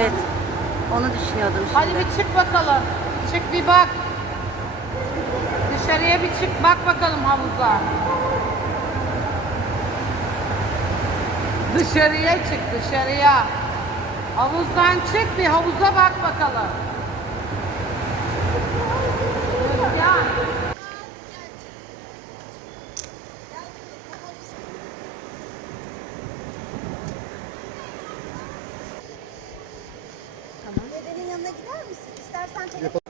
Evet. Onu düşünüyordum şimdi. Hadi bir çık bakalım. Çık bir bak. Dışarıya bir çık bak bakalım havuza. Dışarıya çık dışarıya. Havuzdan çık bir havuza bak bakalım. Yanına gider misin? İstersen telefon...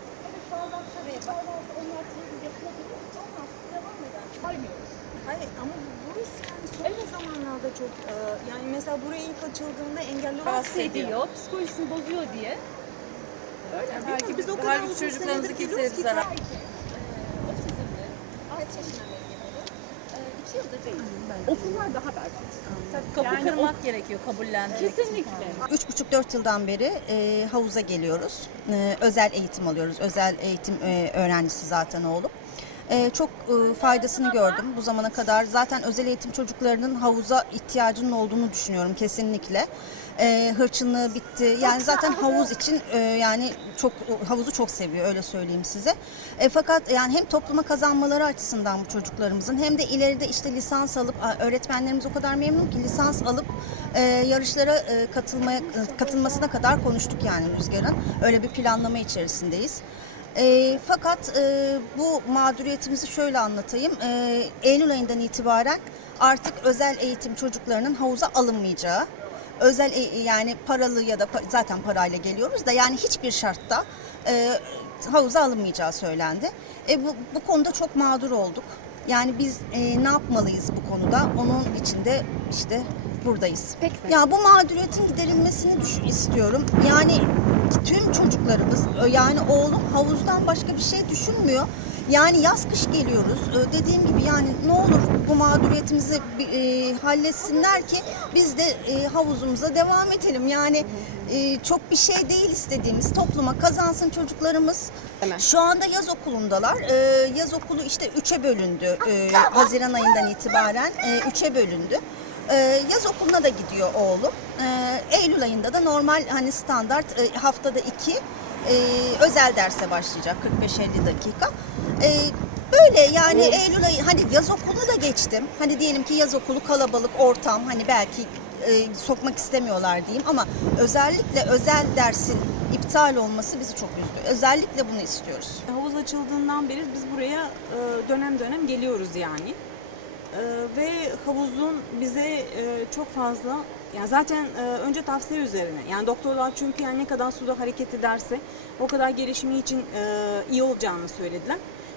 Hayır ama burası yani son zamanlarda çok e, yani mesela buraya ilk açıldığında engelli rahatsız ediyor. psikolojisini bozuyor diye. Yani belki biz o kadar uzun çocuklarımızı kimseye bir zarar. Okullar daha berbat. Kapı Yani kırmak gerekiyor kabullendirmek. Kesinlikle. Üç buçuk dört yıldan beri e, havuza geliyoruz. E, özel eğitim alıyoruz. Özel eğitim e, öğrencisi zaten oğlum. E, çok e, faydasını gördüm bu zamana kadar. Zaten özel eğitim çocuklarının havuza ihtiyacının olduğunu düşünüyorum kesinlikle. E, hırçınlığı bitti. Yani zaten havuz için e, yani çok havuzu çok seviyor öyle söyleyeyim size. E, fakat yani hem topluma kazanmaları açısından bu çocuklarımızın hem de ileride işte lisans alıp öğretmenlerimiz o kadar memnun ki lisans alıp yarışlara katılmaya katılmasına kadar konuştuk yani Rüzgar'ın. Öyle bir planlama içerisindeyiz. E, fakat e, bu mağduriyetimizi şöyle anlatayım. E, Eylül ayından itibaren artık özel eğitim çocuklarının havuza alınmayacağı, özel e- yani paralı ya da pa- zaten parayla geliyoruz da yani hiçbir şartta e, havuza alınmayacağı söylendi. E, bu, bu konuda çok mağdur olduk. Yani biz e, ne yapmalıyız bu konuda? Onun için de işte buradayız. Peki. Ya bu mağduriyetin giderilmesini düş- istiyorum. Yani tüm çocuklarımız e, yani oğlum havuzdan başka bir şey düşünmüyor. Yani yaz kış geliyoruz. E, Dediğim gibi yani ne olur bu mağduriyetimizi e, halletsinler ki biz de e, havuzumuza devam edelim. Yani e, çok bir şey değil istediğimiz topluma kazansın çocuklarımız. Şu anda yaz okulundalar. E, yaz okulu işte üçe bölündü. E, Haziran ayından itibaren e, üçe bölündü. Ee, yaz okuluna da gidiyor oğlum. Ee, Eylül ayında da normal hani standart e, haftada iki e, özel derse başlayacak 45-50 dakika. Ee, böyle yani Eylül ayı hani yaz okulunu da geçtim. Hani diyelim ki yaz okulu kalabalık ortam hani belki e, sokmak istemiyorlar diyeyim ama özellikle özel dersin iptal olması bizi çok üzdü. Özellikle bunu istiyoruz. Havuz açıldığından beri biz buraya e, dönem dönem geliyoruz yani. E, ve havuzun bize e, çok fazla yani zaten e, önce tavsiye üzerine. Yani doktorlar çünkü yani ne kadar suda hareket ederse o kadar gelişimi için e, iyi olacağını söylediler.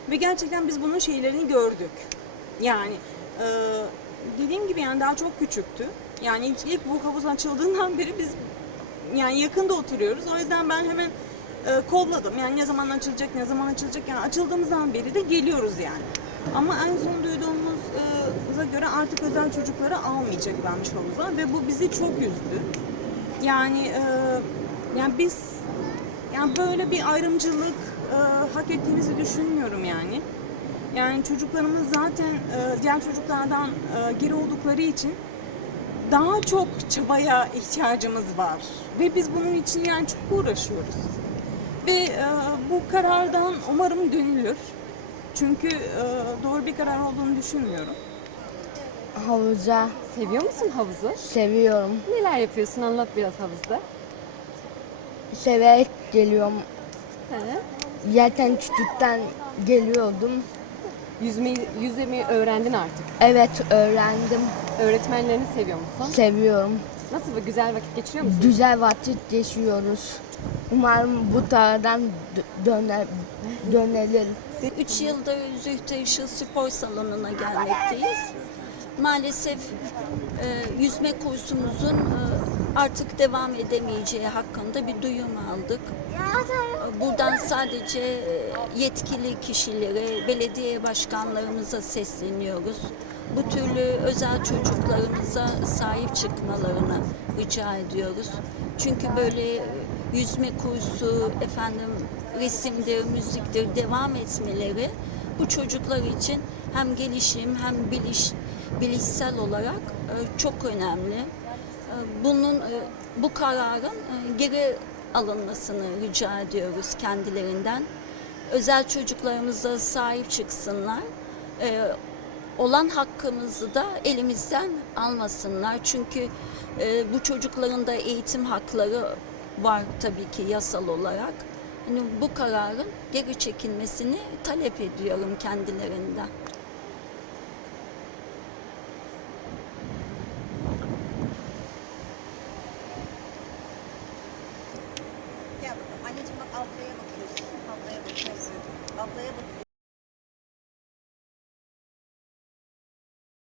Ve gerçekten biz bunun şeylerini gördük. Yani dediğim gibi yani daha çok küçüktü. Yani ilk, bu havuz açıldığından beri biz yani yakında oturuyoruz. O yüzden ben hemen e, kolladım. Yani ne zaman açılacak, ne zaman açılacak. Yani açıldığımızdan beri de geliyoruz yani. Ama en son duyduğumuza göre artık özel çocukları almayacaklarmış havuza ve bu bizi çok üzdü. Yani e, yani biz yani böyle bir ayrımcılık e, hak ettiğimizi düşünmüyorum yani. Yani çocuklarımız zaten e, diğer çocuklardan e, geri oldukları için daha çok çabaya ihtiyacımız var. Ve biz bunun için yani çok uğraşıyoruz. Ve e, bu karardan umarım dönülür. Çünkü e, doğru bir karar olduğunu düşünmüyorum. Havuza Seviyor musun havuzu? seviyorum. Neler yapıyorsun? Anlat biraz havuzda. Severek geliyorum. Hı. Zaten küçükten geliyordum. Yüzmeyi, yüzmeyi öğrendin artık. Evet öğrendim. Öğretmenlerini seviyor musun? Seviyorum. Nasıl bir güzel vakit geçiriyor musun? Güzel vakit geçiyoruz. Umarım bu taradan dö- döner, dönelir. 3 yıldır Zühtü Işıl Spor Salonu'na gelmekteyiz. Maalesef e, yüzme kursumuzun e, artık devam edemeyeceği hakkında bir duyum aldık. Buradan sadece e, yetkili kişilere, belediye başkanlarımıza sesleniyoruz. Bu türlü özel çocuklarımıza sahip çıkmalarını rica ediyoruz. Çünkü böyle e, yüzme kursu, efendim resimdir, müziktir devam etmeleri bu çocuklar için hem gelişim hem biliş, bilişsel olarak e, çok önemli. E, bunun e, bu kararın geri alınmasını rica ediyoruz kendilerinden. Özel çocuklarımıza sahip çıksınlar. Olan hakkımızı da elimizden almasınlar. Çünkü bu çocukların da eğitim hakları var tabii ki yasal olarak. Hani bu kararın geri çekilmesini talep ediyorum kendilerinden.